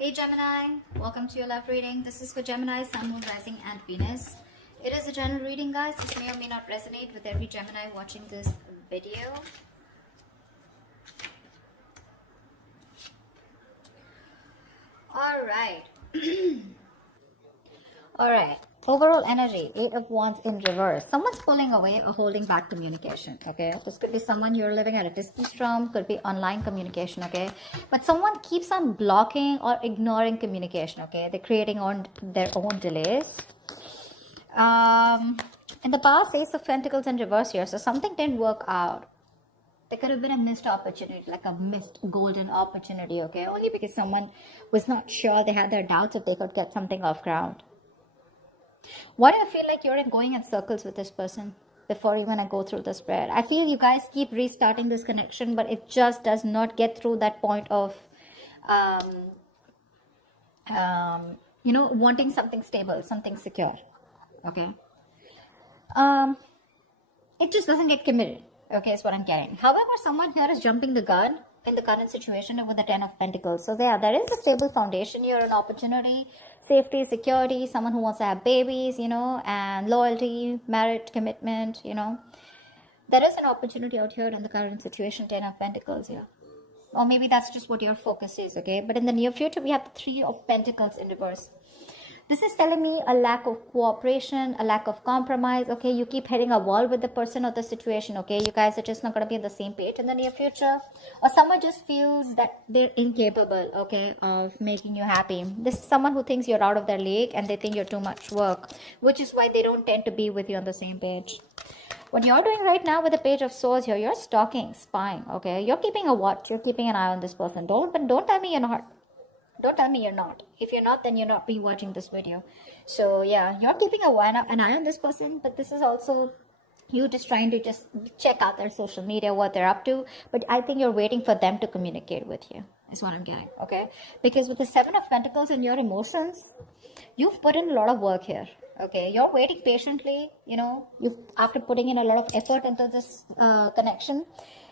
Hey Gemini, welcome to your love reading. This is for Gemini, Sun, Moon, Rising and Venus. It is a general reading, guys. This may or may not resonate with every Gemini watching this video. Alright. Alright. Overall energy, 8 of Wands in reverse. Someone's pulling away or holding back communication, okay? This could be someone you're living at a distance from, could be online communication, okay? But someone keeps on blocking or ignoring communication, okay? They're creating their own delays. In the past, Ace of Pentacles in reverse here, so something didn't work out. There could have been a missed opportunity, like a missed golden opportunity, okay? Only because someone was not sure, they had their doubts if they could get something off ground. Why do I feel like you're going in circles with this person before even I go through the spread? I feel you guys keep restarting this connection, but it just does not get through that point of, wanting something stable, something secure, okay? It just doesn't get committed, okay, is what I'm getting. However, someone here is jumping the gun in the current situation with the 10 of Pentacles. So there is a stable foundation here, an opportunity, safety, security, someone who wants to have babies, and loyalty, marriage, commitment, There is an opportunity out here in the current situation, 10 of Pentacles here. Or maybe that's just what your focus is, okay? But in the near future, we have the 3 of Pentacles in reverse. This is telling me a lack of cooperation, a lack of compromise, okay? You keep hitting a wall with the person or the situation, okay? You guys are just not going to be on the same page in the near future. Or someone just feels that they're incapable, okay, of making you happy. This is someone who thinks you're out of their league and they think you're too much work, which is why they don't tend to be with you on the same page. What you're doing right now with the Page of Swords here, you're stalking, spying, okay? You're keeping a watch, you're keeping an eye on this person. Don't tell me you're not. Don't tell me you're not. If you're not, then you're not be watching this video. So yeah, you're keeping an eye on this person, but this is also you just trying to just check out their social media, what they're up to. But I think you're waiting for them to communicate with you, is what I'm getting, okay? Because with the 7 of Pentacles and your emotions, you've put in a lot of work here, okay? You're waiting patiently, after putting in a lot of effort into this connection.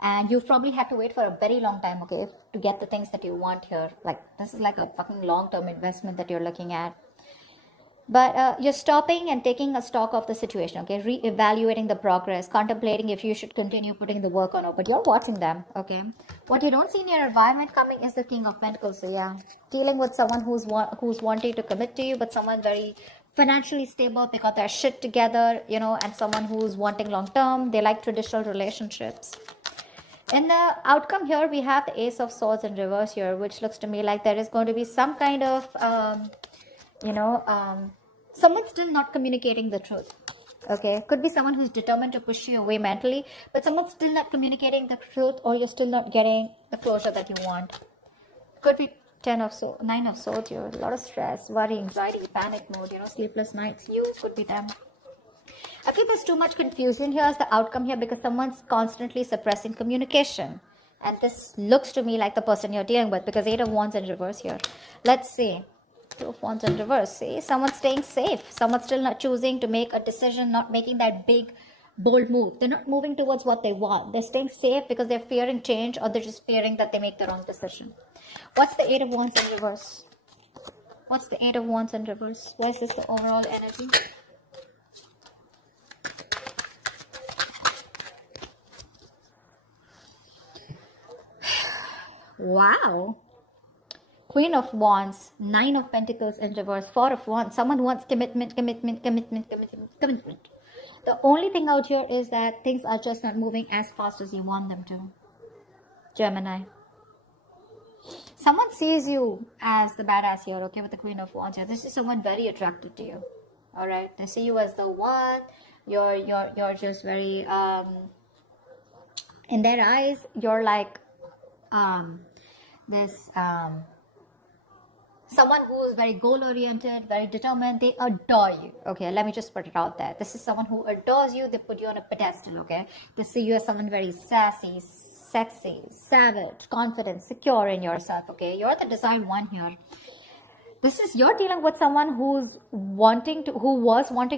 And you've probably had to wait for a very long time, okay, to get the things that you want here. Like, this is like a fucking long-term investment that you're looking at. But you're stopping and taking a stock of the situation, okay, re-evaluating the progress, contemplating if you should continue putting the work on it. But you're watching them, okay. What you don't see in your environment coming is the King of Pentacles. So yeah, dealing with someone who's wanting to commit to you, but someone very financially stable, they got their shit together, and someone who's wanting long-term, they like traditional relationships. In the outcome here, we have the Ace of Swords in reverse here, which looks to me like there is going to be some kind of, someone still not communicating the truth. Okay, could be someone who's determined to push you away mentally, but someone's still not communicating the truth, or you're still not getting the closure that you want. Could be 9 of Swords here, a lot of stress, worry, anxiety, panic mode, sleepless nights. You could be them. I feel there's too much confusion here as the outcome here because someone's constantly suppressing communication. And this looks to me like the person you're dealing with because 8 of Wands in reverse here. Let's see. 2 of Wands in reverse. See, someone's staying safe. Someone's still not choosing to make a decision, not making that big, bold move. They're not moving towards what they want. They're staying safe because they're fearing change or they're just fearing that they make the wrong decision. What's the 8 of Wands in reverse? What's the 8 of Wands in reverse? Why is this the overall energy? Wow. Queen of Wands, 9 of Pentacles in reverse, 4 of Wands. Someone wants commitment. The only thing out here is that things are just not moving as fast as you want them to. Gemini. Someone sees you as the badass here, okay, with the Queen of Wands here. This is someone very attracted to you. Alright. They see you as the one. You're just very in their eyes, you're like someone who is very goal-oriented, very determined. They adore you. Okay, let me just put it out there. This is someone who adores you. They put you on a pedestal, okay? They see you as someone very sassy, sexy, savage, confident, secure in yourself, okay? You're the desired one here. You're dealing with someone who was wanting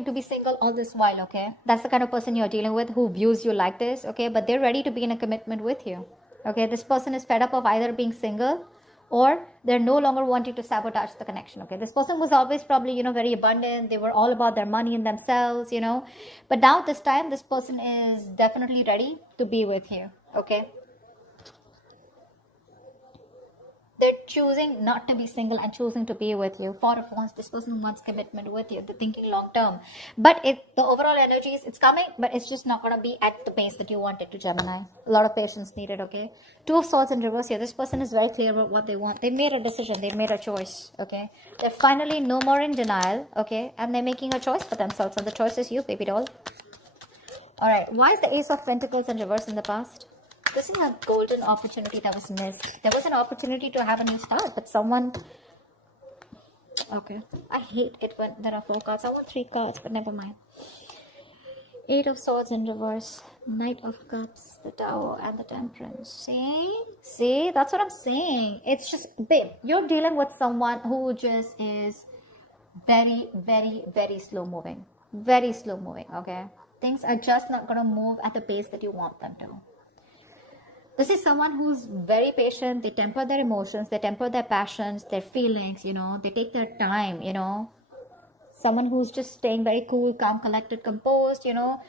to be single all this while, okay? That's the kind of person you're dealing with who views you like this, okay? But they're ready to be in a commitment with you, okay? This person is fed up of either being single or they're no longer wanting to sabotage the connection. Okay, this person was always probably, you know, very abundant. They were all about their money and themselves, you know, but now this time this person is definitely ready to be with you. Okay, they're choosing not to be single and choosing to be with you. Four of Wands, this person wants commitment with you. They're thinking long term. But the overall energy is, it's coming, but it's just not going to be at the pace that you want it to, Gemini. A lot of patience needed, okay? Two of Swords in reverse here. This person is very clear about what they want. They made a decision. They made a choice, okay? They're finally no more in denial, okay? And they're making a choice for themselves. And the choice is you, baby doll. All right. Why is the Ace of Pentacles in reverse in the past? This is a golden opportunity that was missed. There was an opportunity to have a new start, but someone... Okay. I hate it when there are 4 cards. I want 3 cards, but never mind. 8 of Swords in reverse. Knight of Cups, the Tower, and the Temperance. See? See? That's what I'm saying. It's just, babe, you're dealing with someone who just is very, very, very slow moving. Very slow moving, okay? Things are just not going to move at the pace that you want them to. This is someone who's very patient. They temper their emotions. They temper their passions, their feelings, you know. They take their time, you know. Someone who's just staying very cool, calm, collected, composed, you know.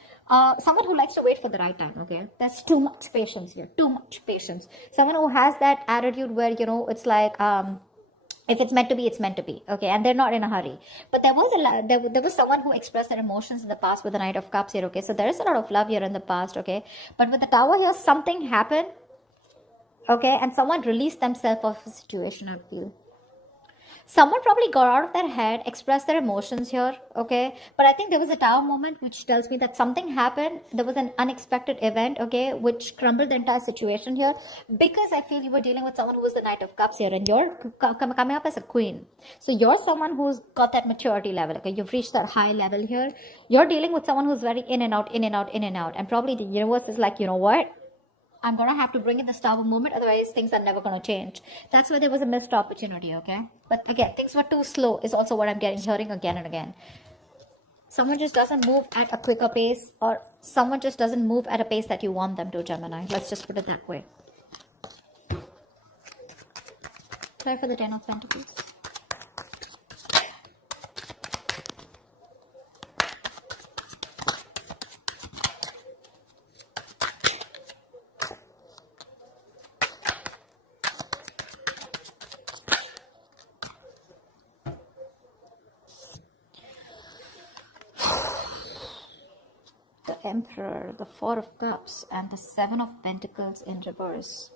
Someone who likes to wait for the right time, okay. There's too much patience here. Too much patience. Someone who has that attitude where, you know, it's like... if it's meant to be, it's meant to be, okay, and they're not in a hurry. But there was someone who expressed their emotions in the past with the Knight of Cups here, okay, so there is a lot of love here in the past, okay, but with the Tower here, something happened, okay, and someone released themselves of the situation, I feel. Someone probably got out of their head, expressed their emotions here, okay? But I think there was a Tower moment which tells me that something happened. There was an unexpected event, okay, which crumbled the entire situation here. Because I feel you were dealing with someone who was the Knight of Cups here, and you're coming up as a queen. So you're someone who's got that maturity level, okay? You've reached that high level here. You're dealing with someone who's very in and out, in and out, in and out. And probably the universe is like, you know what? I'm going to have to bring in the Tower moment, otherwise things are never going to change. That's why there was a missed opportunity, okay? But again, things were too slow is also what I'm hearing again and again. Someone just doesn't move at a quicker pace, or someone just doesn't move at a pace that you want them to, Gemini. Let's just put it that way. Try for the 10 of Pentacles. Emperor, the 4 of Cups, and the 7 of Pentacles in reverse.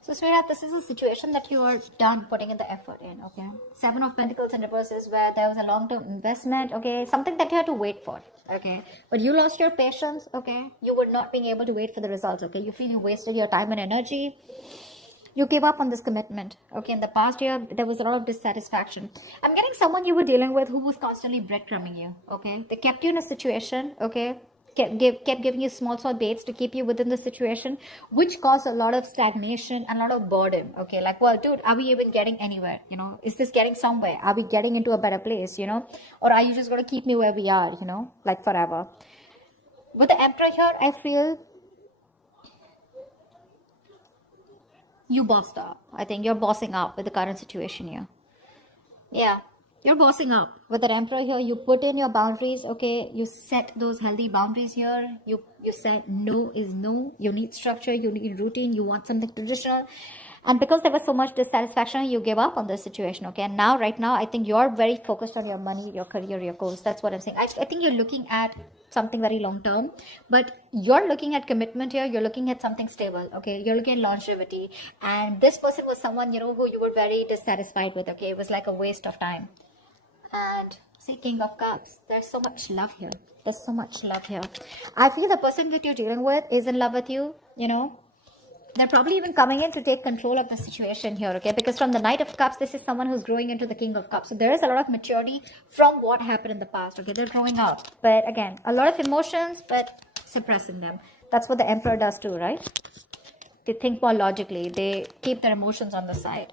So, sweetheart, this is a situation that you are done putting in the effort in, okay? 7 of Pentacles in reverse is where there was a long-term investment, okay? Something that you had to wait for, okay? But you lost your patience, okay? You were not being able to wait for the results, okay? You feel you wasted your time and energy. You gave up on this commitment, okay? In the past year, there was a lot of dissatisfaction. I'm getting someone you were dealing with who was constantly breadcrumbing you, okay? They kept you in a situation, okay? Kept giving you small baits to keep you within the situation, which caused a lot of stagnation and a lot of boredom, okay? Like, well, dude, are we even getting anywhere, you know? Is this getting somewhere? Are we getting into a better place, you know? Or are you just going to keep me where we are, you know, like forever? With the Emperor here, I feel you bossed up. I think you're bossing up with the current situation here. Yeah. You're bossing up. With the Emperor here, you put in your boundaries, okay? You set those healthy boundaries here. You said no is no. You need structure. You need routine. You want something traditional. And because there was so much dissatisfaction, you gave up on this situation, okay? And now, right now, I think you're very focused on your money, your career, your goals. That's what I'm saying. I think you're looking at something very long term, but you're looking at commitment here. You're looking at something stable, okay? You're looking at longevity. And this person was someone, you know, who you were very dissatisfied with, okay? It was like a waste of time. And see, King of Cups. There's so much love here. There's so much love here. I feel the person that you're dealing with is in love with you, you know. They're probably even coming in to take control of the situation here, okay? Because from the Knight of Cups, this is someone who's growing into the King of Cups. So there is a lot of maturity from what happened in the past, okay? They're growing up. But again, a lot of emotions, but suppressing them. That's what the Emperor does too, right? They think more logically. They keep their emotions on the side.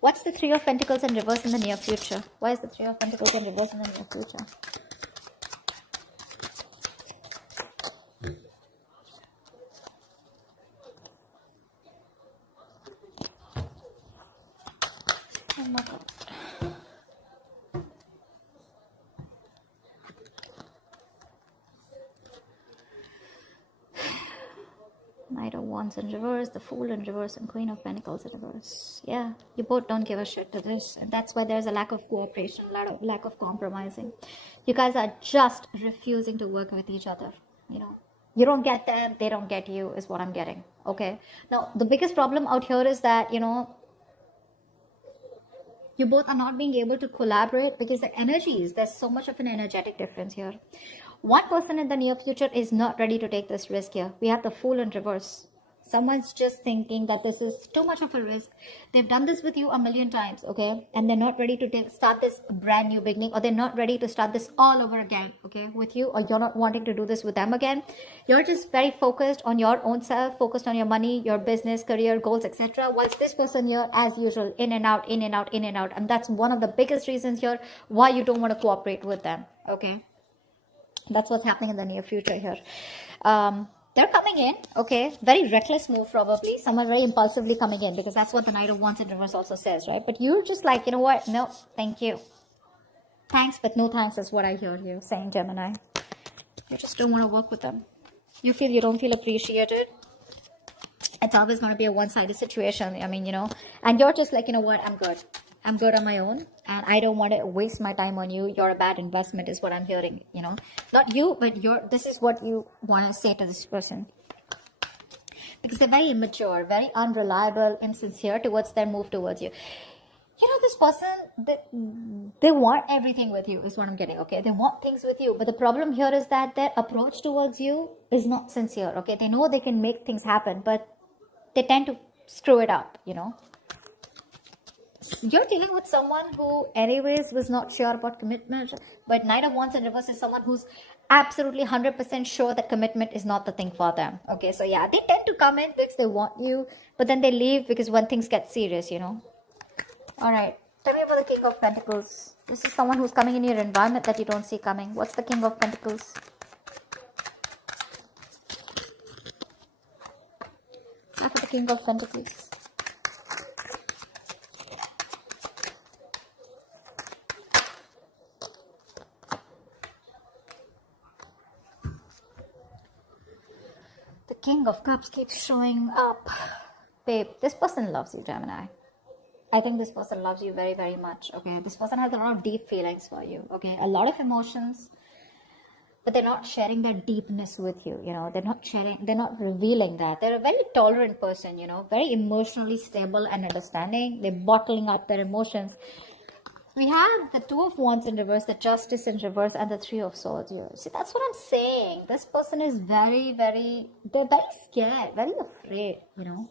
What's the 3 of Pentacles in reverse in the near future? Why is the 3 of Pentacles in reverse in the near future? my God. Knight of Wands in reverse, the Fool in reverse, and Queen of Pentacles in reverse. Yeah, you both don't give a shit to this. And that's why there's a lack of cooperation, a lot of lack of compromising. You guys are just refusing to work with each other, you know. You don't get them, they don't get you, is what I'm getting. Okay. Now, the biggest problem out here is that, you know, you both are not being able to collaborate because the energies, there's so much of an energetic difference here. One person in the near future is not ready to take this risk here. We have the Fool in reverse. Someone's just thinking that this is too much of a risk. They've done this with you a million times, okay? And they're not ready to start this brand new beginning, or they're not ready to start this all over again, okay, with you, or you're not wanting to do this with them again. You're just very focused on your own self, focused on your money, your business, career, goals, etc. Whilst this person here, as usual, in and out, in and out, in and out. And that's one of the biggest reasons here why you don't want to cooperate with them, okay? That's what's happening in the near future here. They're coming in, okay? Very reckless move probably. Someone very impulsively coming in, because that's what the Knight of Wands in reverse also says, right? But you're just like, you know what? No, thank you. Thanks, but no thanks is what I hear you saying, Gemini. You just don't want to work with them. You don't feel appreciated. It's always going to be a one-sided situation. I mean, you know, and you're just like, you know what? I'm good. I'm good on my own, and I don't want to waste my time on you. You're a bad investment is what I'm hearing, you know. Not you, but this is what you want to say to this person. Because they're very immature, very unreliable, insincere towards their move towards you. You know, this person, they want everything with you is what I'm getting, okay? They want things with you. But the problem here is that their approach towards you is not sincere, okay? They know they can make things happen, but they tend to screw it up, you know. You're dealing with someone who anyways was not sure about commitment, but Knight of Wands in reverse is someone who's absolutely 100% sure that commitment is not the thing for them. Okay, so yeah, they tend to come in because they want you, but then they leave because when things get serious, you know. All right, tell me about the King of Pentacles. This is someone who's coming in your environment that you don't see coming. What's the King of Pentacles? After the King of Pentacles. King of Cups keeps showing up. Babe, this person loves you, Gemini. I think this person loves you very, very much, okay? This person has a lot of deep feelings for you, okay? A lot of emotions, but they're not sharing their deepness with you, you know? They're not revealing that. They're a very tolerant person, you know? Very emotionally stable and understanding. They're bottling up their emotions. We have the Two of Wands in reverse, the Justice in reverse, and the Three of Swords here. See, that's what I'm saying. This person is they're very scared, very afraid, you know.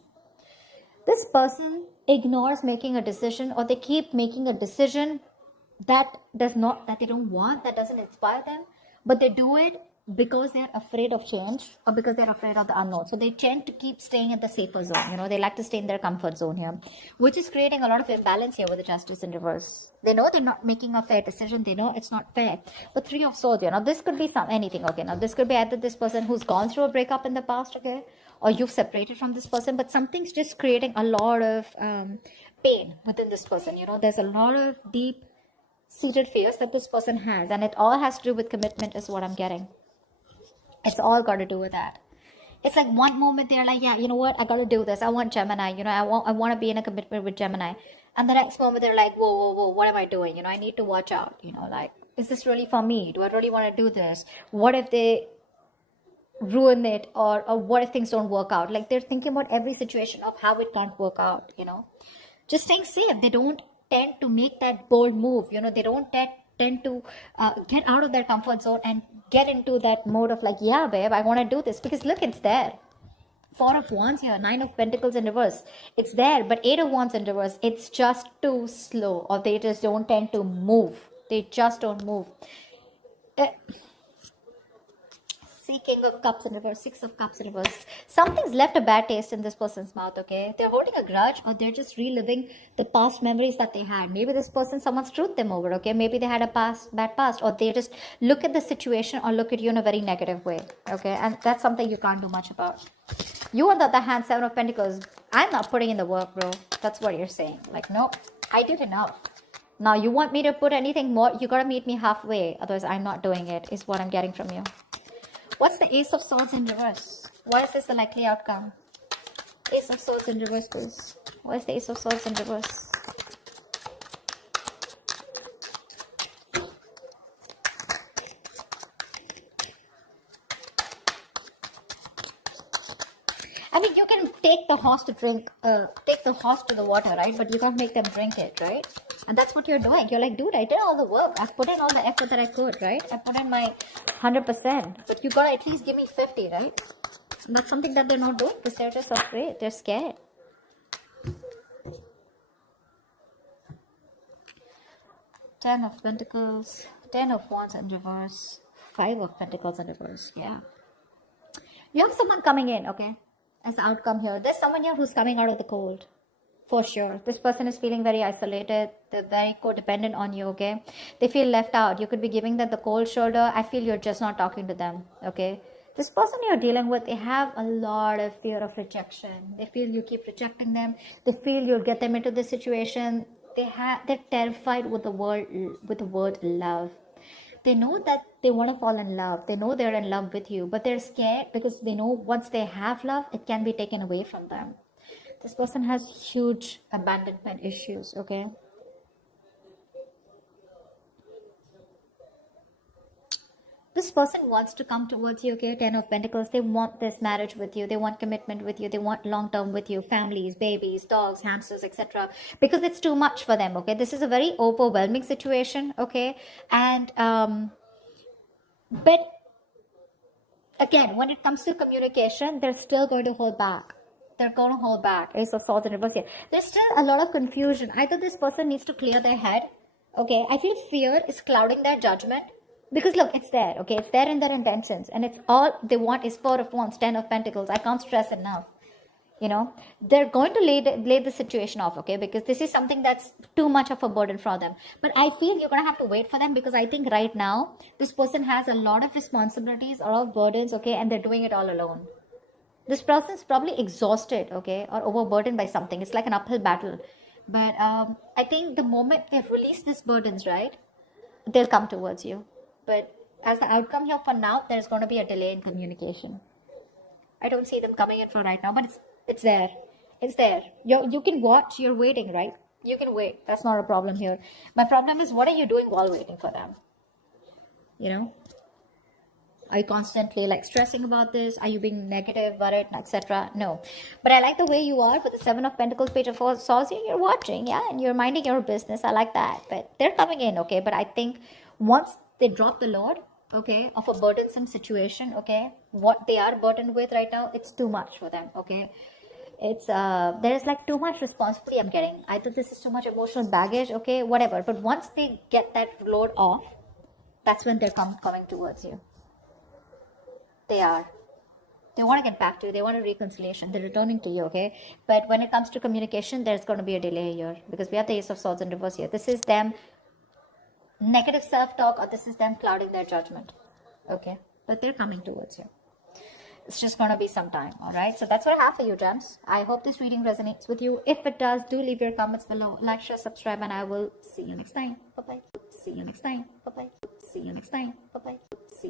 This person ignores making a decision, or they keep making a decision that they don't want, that doesn't inspire them, but they do it because they're afraid of change, or because they're afraid of the unknown. So they tend to keep staying in the safer zone, you know. They like to stay in their comfort zone here, which is creating a lot of imbalance here with the Justice in reverse. They know they're not making a fair decision. They know it's not fair. But Three of Swords, you know, this could be anything, okay? Now, this could be either this person who's gone through a breakup in the past, okay? Or you've separated from this person, but something's just creating a lot of pain within this person, you know. There's a lot of deep-seated fears that this person has, and it all has to do with commitment is what I'm getting. It's all got to do with that. It's like one moment they're like, yeah, you know what? I got to do this. I want Gemini. You know, I want to be in a commitment with Gemini. And the next moment they're like, whoa, what am I doing? You know, I need to watch out. You know, like, is this really for me? Do I really want to do this? What if they ruin it? Or what if things don't work out? Like, they're thinking about every situation of how it can't work out, you know. Just staying safe. They don't tend to make that bold move. You know, they don't tend to get out of their comfort zone and get into that mode of like, yeah, babe, I want to do this. Because look, it's there. Four of Wands here, Nine of Pentacles in reverse. It's there, but Eight of Wands in reverse. It's just too slow, or they just don't tend to move. They just don't move. See, King of Cups in reverse, Six of Cups in reverse. Something's left a bad taste in this person's mouth, okay? They're holding a grudge, or they're just reliving the past memories that they had. Maybe this person, someone screwed them over, okay? Maybe they had a bad past, or they just look at the situation or look at you in a very negative way, okay? And that's something you can't do much about. You, on the other hand, Seven of Pentacles, I'm not putting in the work, bro. That's what you're saying. Like, nope, I did enough. Now you want me to put anything more? You gotta meet me halfway. Otherwise, I'm not doing it, is what I'm getting from you. What's the Ace of Swords in reverse? Why is this the likely outcome? Ace of Swords in reverse, please. Why is the Ace of Swords in reverse? I mean, you can take the horse to drink, take the horse to the water, right? But you can't make them drink it, right? And that's what you're doing. You're like, dude, I did all the work. I've put in all the effort that I could, right? I put in my 100%. But you gotta at least give me 50, right? And that's something that they're not doing because they're just afraid. They're scared. Ten of Pentacles, Ten of Wands in reverse, Five of Pentacles in reverse. Yeah. You have someone coming in, okay? As the outcome here. There's someone here who's coming out of the cold. For sure. This person is feeling very isolated. They're very codependent on you, okay? They feel left out. You could be giving them the cold shoulder. I feel you're just not talking to them, okay? This person you're dealing with, they have a lot of fear of rejection. They feel you keep rejecting them. They feel you'll get them into this situation. They're terrified with the word love. They know that they want to fall in love. They know they're in love with you, but they're scared because they know once they have love, it can be taken away from them. This person has huge abandonment issues, okay? This person wants to come towards you, okay? Ten of Pentacles. They want this marriage with you. They want commitment with you. They want long-term with you. Families, babies, dogs, hamsters, etc. Because it's too much for them, okay? This is a very overwhelming situation, okay? And, but again, when it comes to communication, they're still going to hold back. They're going to hold back. Ace of Swords in reverse here. There's still a lot of confusion. Either this person needs to clear their head, okay? I feel fear is clouding their judgment. Because look, it's there, okay? It's there in their intentions. And it's all they want is Four of Wands, Ten of Pentacles. I can't stress enough. You know, they're going to lay the situation off, okay? Because this is something that's too much of a burden for them. But I feel you're going to have to wait for them because I think right now, this person has a lot of responsibilities, a lot of burdens, okay? And they're doing it all alone. This person's probably exhausted, okay? Or overburdened by something. It's like an uphill battle. But I think the moment they release these burdens, right? They'll come towards you. But as the outcome here for now, there's going to be a delay in communication. I don't see them coming in for right now, but it's there. It's there. You can watch. You're waiting, right? You can wait. That's not a problem here. My problem is, what are you doing while waiting for them? You know? Are you constantly like stressing about this? Are you being negative, worried, etc.? No. But I like the way you are with the Seven of Pentacles, Page of Swords. You're watching, yeah, and you're minding your business. I like that. But they're coming in, okay? But I think once they drop the load, okay, of a burdensome situation, okay, what they are burdened with right now, it's too much for them, okay? It's there's like too much responsibility I'm getting. Either this is too much emotional baggage, okay, whatever. But once they get that load off, that's when they're coming towards you. They want to get back to you. They want a reconciliation. They're returning to you, okay? But when it comes to communication, there's going to be a delay here because we have the Ace of Swords in reverse here. This is them negative self-talk, or this is them clouding their judgment, okay? But they're coming towards you. It's just going to be some time, all right? So that's what I have for you, gems. I hope this reading resonates with you. If it does, do leave your comments below. Like, share, subscribe, and I will see you next time. Bye-bye. See you next time. Bye-bye. See you next time. Bye-bye. See